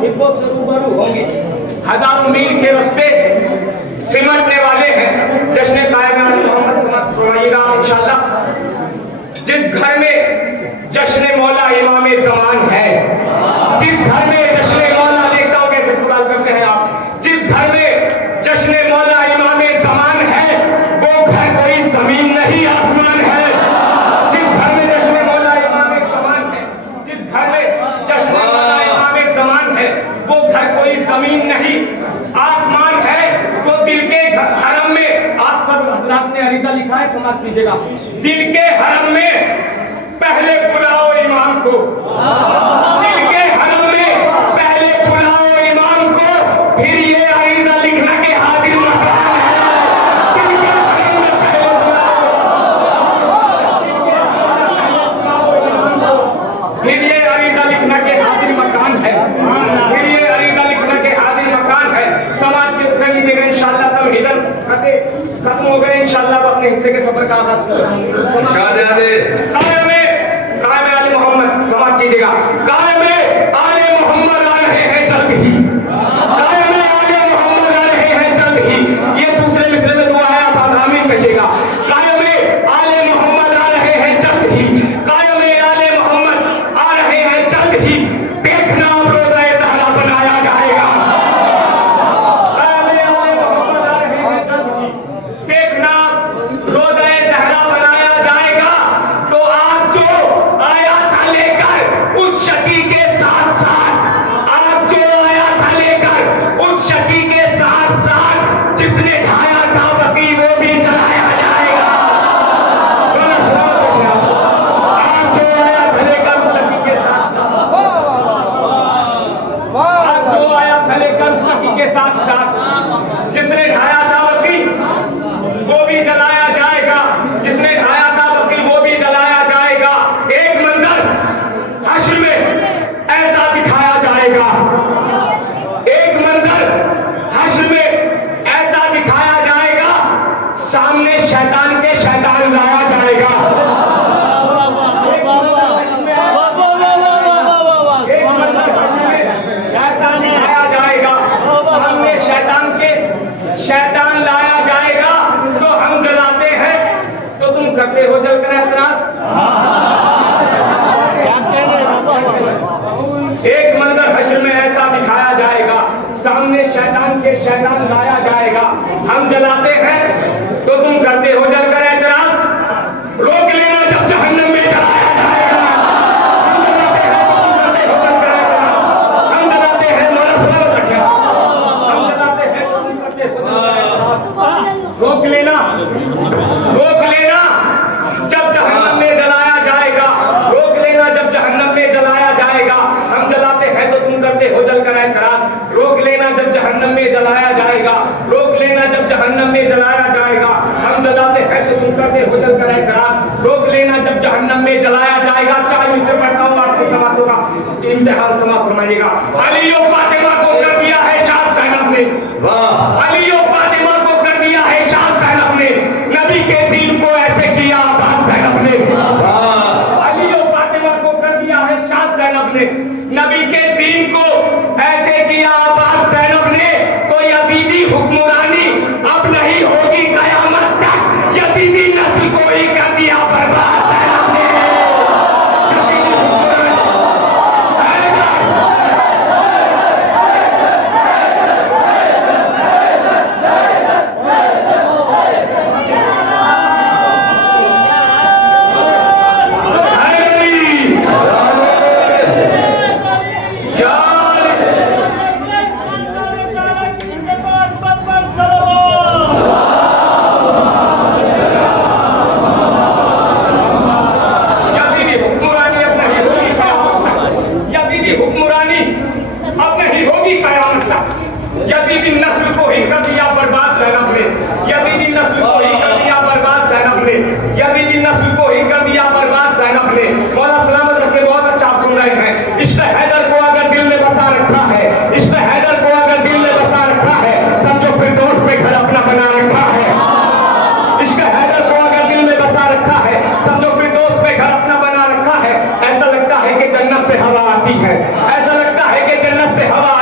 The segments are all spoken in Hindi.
हिब्बों से रूबरू होंगे। हजारों मील के रास्ते सिमटने वाले हैं। जश्न कायम मोहम्मद समाप्त करवाइएगा इंशाल्लाह। जिस घर में जश्न मौला इमाम ज़मान है, जिस घर में जश्न मौला, देखता हूं कैसे पुकार करते हैं आप, जिस घर में जश्न मौला इमाम ज़मान है वो घर कोई जमीन नहीं आसमान है। जिस घर में जश्न मौला इमाम ज़मान है, जिस घर में जश्न मौला इमाम ज़मान है वो घर कोई जमीन नहीं आसमान है। तो दिल के हरम में, आप सब हजरात ने अरीजा लिखा है, समाप्त कीजिएगा। दिल के हरम में पहले बुलाओ इमाम को, दिल के हरम में पहले बुलाओ इमाम को, फिर ये अरीजा लिखना के हाजिर मकान है। दिल के हरम में पहले बुलाओ इमाम को, फिर ये अरीजा लिखना के हाजिर मकान है, फिर ये अरीजा लिखना के हाजिर मकान है। समाज के उतने लीजिएगा इंशाल्लाह। तब हिदन खत्म हो गए इंशाल्लाह। अपने हिस्से के सफर का आगाज समाप्त कीजिएगा। कायम आले मोहम्मद आ रहे हैं जल्द ही, कायम आले मोहम्मद आ रहे हैं जल्द ही। ये दूसरे मिसरे में दुआ है, आप आमीन कहिएगा। कायम आले मोहम्मद आ रहे हैं जल्द ही, कायम आले मोहम्मद आ रहे हैं जल्द ही। देखना अब रोज़ा ज़हरा बनाया जाएगा। कायम आले मोहम्मद आ रहे हैं जल्द ही, देखना रोज़ा ज़हरा बनाया जाएगा। तो आप जो आया था लेकर उस शकी के साथ साथ, आप जो आया था लेकर उस शकी के साथ साथ, जिसने ढाया था बकी वो भी जलाया जाएगा। आप जो आया था लेकर उस शकी के साथ साथ, आप जो आया था लेकर उस शकी के साथ साथ, जिसने ढाया था बकी वो भी जलाया जाएगा, जिसने ढाया था बकी वो भी जलाया जाएगा। एक मंजर हश्र में ऐसा दिखाया जाएगा, एक मंजर हश्र में ऐसा दिखाया जाएगा, सामने शैतान के शैतान लाया जाएगा। एक मंजर हश्र में ऐसा दिखाया जाएगा, सामने शैतान के शैतान लाया जाएगा। तो हम जलाते हैं तो तुम करते हो जलकर एतराज। एक मंजर हश्र में ऐसा दिखाया जाएगा, सामने शैतान के शैतान लाया जाएगा। हम जलाते हैं तो तुम करते हो जलकर एतराज। रोक लेना जब जहन्नम में जलाया जाएगा। हम जलाते हैं मौला सलामत रखे, हम जलाते हैं तो तुम करते हो जलकर एतराज। रोक लेना, रोक लेना जब जहन्नम में जलाया जाएगा। रोक लेना जब जहन्नम में जलाया जाएगा। हम जलाते हैं तो तुम करते हो जलकर एतराज। रोक लेना जब जहन्नम में जलाया जाएगा। रोक लेना जब जहन्नम में जलाया जाएगा। हम जलाते हैं तो तुम करते हो जलकर एतराज। रोक लेना जब जहन्नम में जलाया जाएगा। 4 मिसरे पढ़ता हूँ, आपको समाप्त होगा, इम्तिहान समाप्त फरमाइएगा। अली और फातिमा को कर दिया है शाद ज़ैनब ने, अली और फातिमा को कर दिया है शाद ज़ैनब ने, नबी के दीन को ऐसे किया आबाद ज़ैनब ने। अली और फातिमा को कर दिया है शाद ज़ैनब ने, नबी के दीन को ऐसे किया आबाद ज़ैनब ने। तो यजीदी हुक्मरानी अब नहीं होगी कयामत तक, यजीदी नस्ल को ही कर दिया बर्बाद ज़ैनब ने। यजीदी नस्ल को ही कर दिया बर्बाद ज़ैनब ने, यजीदी नस्ल को ही कर दिया बर्बाद ज़ैनब ने, यजीदी नस्ल को ही कर दिया बर्बाद ज़ैनब ने। मौला सलामत रखे, बहुत अच्छा आप सुन रहे हैं। इश्क़ हैदर को अगर दिल में बसा रखा है, इश्क़ हैदर को अगर दिल में बसा रखा है, समझो फिरदौस में घर अपना बना रखा है। इश्क़ हैदर को अगर दिल में बसा रखा है, समझो फिरदौस में घर अपना बना रखा है। ऐसा लगता है कि जन्नत से हवा आती है, ऐसा लगता है कि जन्नत से हवा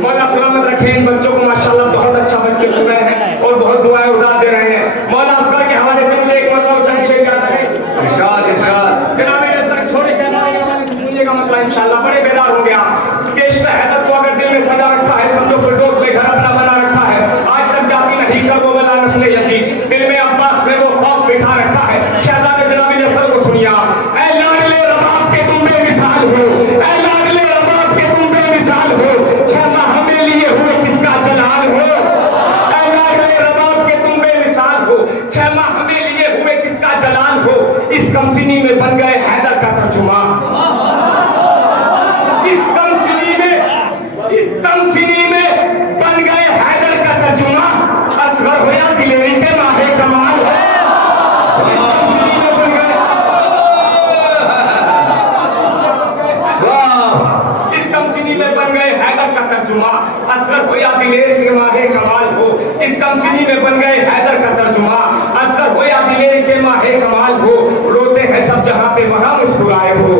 मौला सलामत रखे इन बच्चों को, माशाल्लाह बहुत अच्छा बच्चे सुन रहे हैं और बहुत दुआएं उड़ा दे रहे हैं। मौला असगर के हवाले से मुझे एक मतलब चंद शेर याद है। इरशाद इरशाद जनाब असगर छोटे शहनाई के हवाले से सुनिएगा, मतलब इंशाल्लाह बड़े बेदार होंगे आप। केश में हैदर को अगर दिल में सजा रखा है, समझो फिरदौस में घर अपना बना रखा है। आज तक जाती नहीं कर वो वाला नस्ल यजीद, दिल में अब्बास में वो खौफ बिठा रखा है। शहजादे जनाब असगर को सुनिए आप। ऐ लाडले रबाब के तुम बेमिसाल हो, ऐ लाडले रबाब के तुम बेमिसाल हो, छह माह हमें लिए हुए किसका जलाल हो। ऐ लाडले रबाब के तुम बेमिसाल हो, छह माह हमें लिए हुए किसका जलाल हो। इस कमसिनी में बन गए हैदर का तर्जुमा, इस कमसिनी में बन गए हैदर का तर्जुमा। असगर हो या दिलेरी के माहे कमाल है, इस कमसिनी में बन गए, इस कमसिनी में बन गए हैदर का तर्जुमा। असगर हो या दिलेरी के माहे कमाल हो, इस कमसिनी में बन गए हैदर का तर्जुमा। असगर हो या दिलेरी के माहे कमाल हो। रोते हैं सब जहां पे वहां मुस्कुराए हो,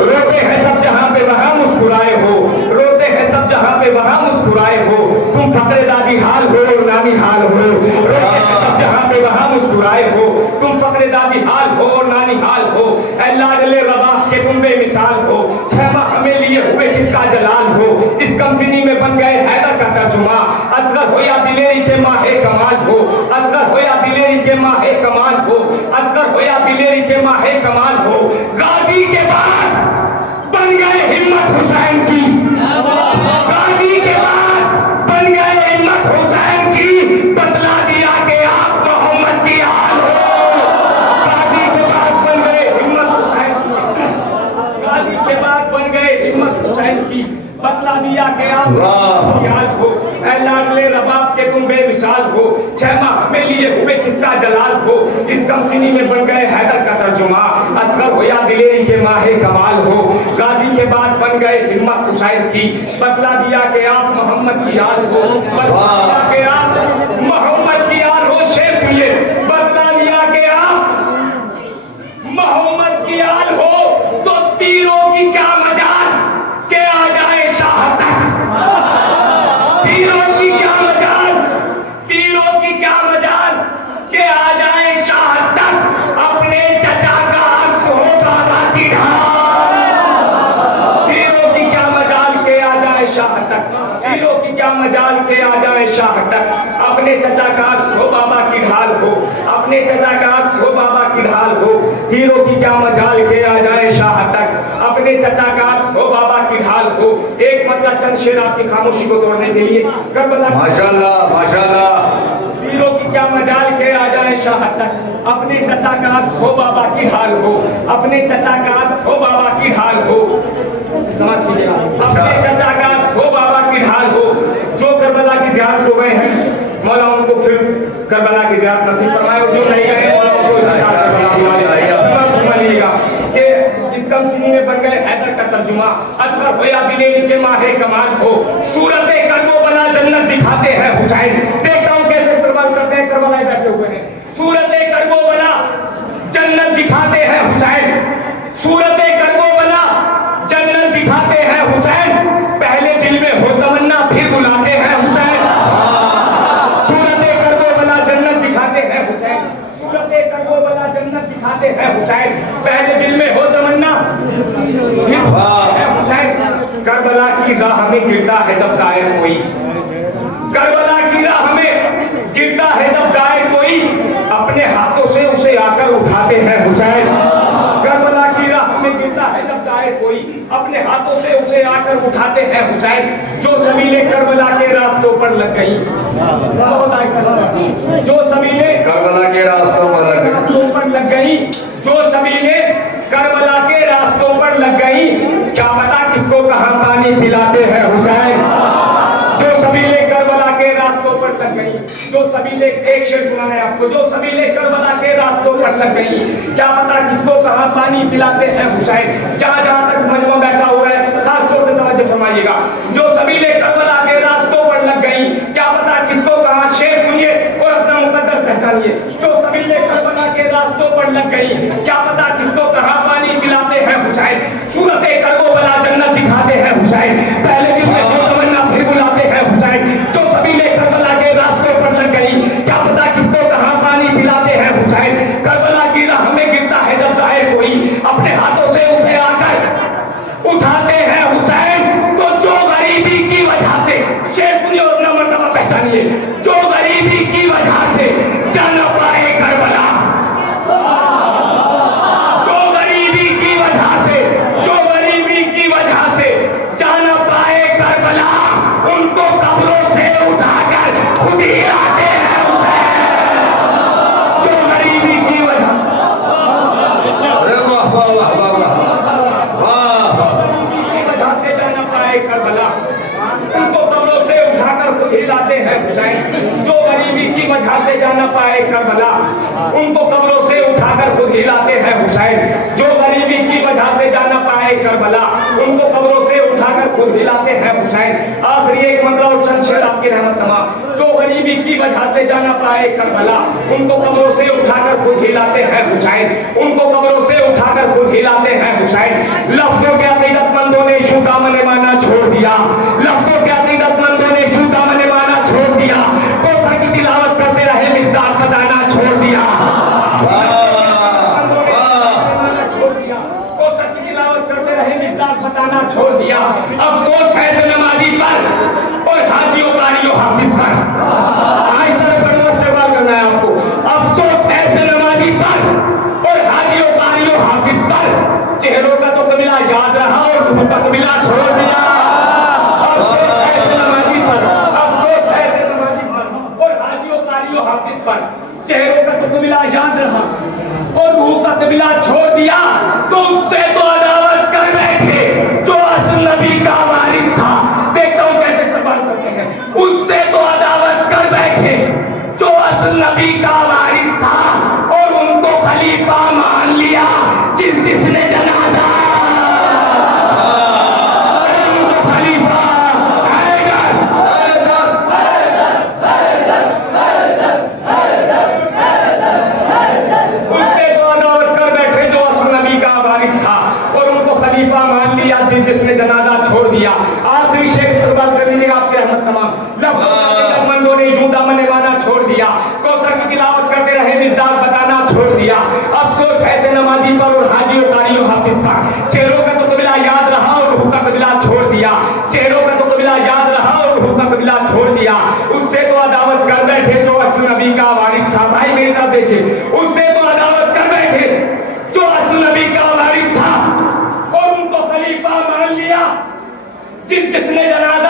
रोते हैं सब जहां पे वहां मुस्कुराए हो, रोते हैं सब जहां पे वहां मुस्कुराए हो। तुम फकरे दादी हाल हो और नानी हाल हो, रोते हैं सब जहां पे वहां मुस्कुराए हो। तुम फकरे दादी हाल हो और नानी हाल हो। ऐ लाडले रबाब के तुम बेमिसाल हो, छह माह हमें लिए हुए किसका जलाल हो। इस कमसिनी में बन गए हैदर का तर्जुमा। असगर हो या दिलेरी के माहे कमाल हो, असगर हो या दिलेरी के माहे कमाल हो, असगर हो या दिलेरी के माहे कमाल हो। गाजी के बाद बन गए हिम्मत हुसैन की, गाजी के बाद बन गए हिम्मत हुसैन की। बतला दिया कि आप मोहम्मद की हाल हो। गाजी के बाद बन गए हिम्मत हुसैन की, गाजी के बाद बन गए हिम्मत हुसैन की। बतला दिया कि आप याद हो। ऐ लाडले रबाब के तुम बेमिसाल हो, छह माह हमें लिए हुए किसका जलाल हो। इस कमसिनी में बन गए हैदर का तर्जुमा। असगर हो या दिलेरी के माहे कमाल हो, गाजी के बाद बन गए हिम्मत हुसैन की। बतला दिया कि आप मोहम्मद की याद हो, बतला दिया कि आप मोहम्मद की याद हो। शेर सुनिए, बतला दिया कि आप मोहम्मद की याद हो तो तीरों की क्या मजाल के आ जाए शाह तक। तीरों की क्या मजाल, तीरों की क्या मजाल के आ जाए शाह तक। अपने चचा का अक्स हो बाबा की ढाल। तीरों की क्या मजाल के आ जाए शाह तक, तीरों की क्या मजाल के आ जाए शाह तक। अपने चचा का अक्स हो बाबा की ढाल हो, अपने चचा का अक्स हो बाबा की ढाल हो। तीरों की क्या मजाल के आ जाए शाह तक, अपने चचा का अक्स हो बाबा की ढाल हो। एक मतलब चंद शेर आपकी खामोशी को तोड़ने के लिए। माशाल्लाह माशाल्लाह। तीरों की क्या मजाल के आ जाए शाह तक, अपने चचा का अक्स हो बाबा की ढाल हो, अपने चचा का अक्स हो बाबा की ढाल हो। समझ लीजिएगा, अपने चचा का अक्स हो बाबा की ढाल हो। जो करबला की ज़ियारत को गए हैं मौला उनको फिर करबला की ज़ियारत नसीब फरमाए, और जो नहीं गए मौला उनको इसी साल करबला बुलाएगा। कि इस कमसिनी में बन गए हैदर का तर्जुमा। असगर हो या दिलेरी के माहे कमाल हो, सूरते करबो बना जन्नत दिखाते हैं हुसैन। देखता हूँ कैसे इस्तेमाल करते हैं, करबला बैठे हुए हैं। सूरते करबो बना जन्नत दिखाते हैं हुसैन, सूरते करबो बना जन्नत दिखाते हैं हुसैन। पहले दिल में हो तमन्ना फिर बुलाते हैं हुसैन। सूरते करबो बना जन्नत दिखाते हैं हुसैन, सूरते करबो बना जन्नत दिखाते हैं हुसैन। पहले दिल में हो तमन्ना फिर है हुसैन। करबला की राह में गिरता है जब जाए कोई, करबला की राह में गिरता है जब जाए कोई, अपने हाथों से उसे आकर उठाते हैं हुसैन। करबला की राह में गिरता है जब जाए कोई, अपने हाथों से उसे आकर उठाते हैं हुसैन। जो सबीले करबला के रास्तों पर लग गई, जो सबीले करबला के रास्तों पर लग गई, जो सबीले करबला के रास्तों पर लग गई। क्या पता किसको कहां पानी पिलाते हैं हुसैन। जो सबीले करबला के रास्तों पर लग गई, जो सबीले, एक शेर सुनाना है आपको। जो सबीले करबला के रास्तों पर लग गई, क्या पता किसको कहां पानी पिलाते हैं हुसैन। जहां जहां तक मजमा बैठा हुआ है खासतौर से तवज्जो फरमाइएगा। जो सबीले करबला के रास्तों पर लग गई, क्या पता किसको कहां, शेर सुनिए और अपना मुकद्दर पहचानिए। जो सबीले करबला के रास्तों पर लग गई, क्या पता किसको कहां पानी पिलाते हैं हुसैन। सूरते करबो बला जन्नत दिखाते हैं हुसैन। पहले दिल में हो तमन्ना जा न पाए करबला, उनको कब्रों से उठाकर खुद हिलाते हैं हुसैन। जो गरीबी की वजह से जा न पाए करबला, उनको कब्रों से उठाकर खुद हिलाते हैं हुसैन। आखिरी एक मंत्र और चंद शेर आपकी रहमत तमाम। जो गरीबी की वजह से जा न पाए करबला, उनको कब्रों से उठाकर खुद हिलाते हैं हुसैन। उनको कब्रों से उठाकर खुद हिलाते हैं हुसैन। लफ्जों के अकीदतमंदों ने झूठा मने माना छोड़ दिया, लफ्जों के अकीदतमंदों ने झूठा मने माना छोड़ दिया। कौसर की तिलावत करते रहे मिज़दार बताना छोड़ दिया, कौसर की तिलावत करते रहे मिज़दार बताना छोड़ दिया। अफसोस है जो नमाजी पर और हाजियों कारियों हाफिज पर। आज तरह बड़ा इस्तेमाल करना है आपको। अफसोस है जो नमाजी पर और हाजियों कारियों हाफिज पर। चेहरों का तो कबीला याद रहा और रूह का कबीला छोड़ दिया। अफसोस है जो नमाजी पर, अफसोस है जो नमाजी पर और हाजियों कारियों हाफिज पर। चेहरों का तो कबीला याद रहा और रूह का कबीला छोड़ दिया। तो उससे तो अदावत कर बैठे जो असल नबी का वारिस था। देखता हूं कैसे इस्तेमाल करते हैं। उससे तो अदावत कर बैठे जो असल नबी का वारिस था और उनको खलीफा मान लिया जिसने जनाजा खलीफा खलीफा मान लिया जिसने जनाजा छोड़ दिया। आखिरी शेख इस्तेमाल कर लीजिएगा आपके रहमत तमाम। मंदों ने जूदा मने माना छोड़ दिया, कौसर की तिलावत करते रहे मिज़दार बताना छोड़ दिया। अफसोस है से नमाजी पर और हाजी और कारियों हाफिज पर। चेहरों का तो कबीला याद रहा और रूह का कबीला छोड़ दिया। चेहरों का तो कबीला याद रहा और रूह का कबीला छोड़ दिया। उससे तो अदावत कर बैठे जो असल नबी का वारिस था। भाई मेरी तरफ देखिए, उससे तो अदावत कर बैठे जो असल नबी का वारिस था और उनको खलीफा मान लिया जिसने जनाजा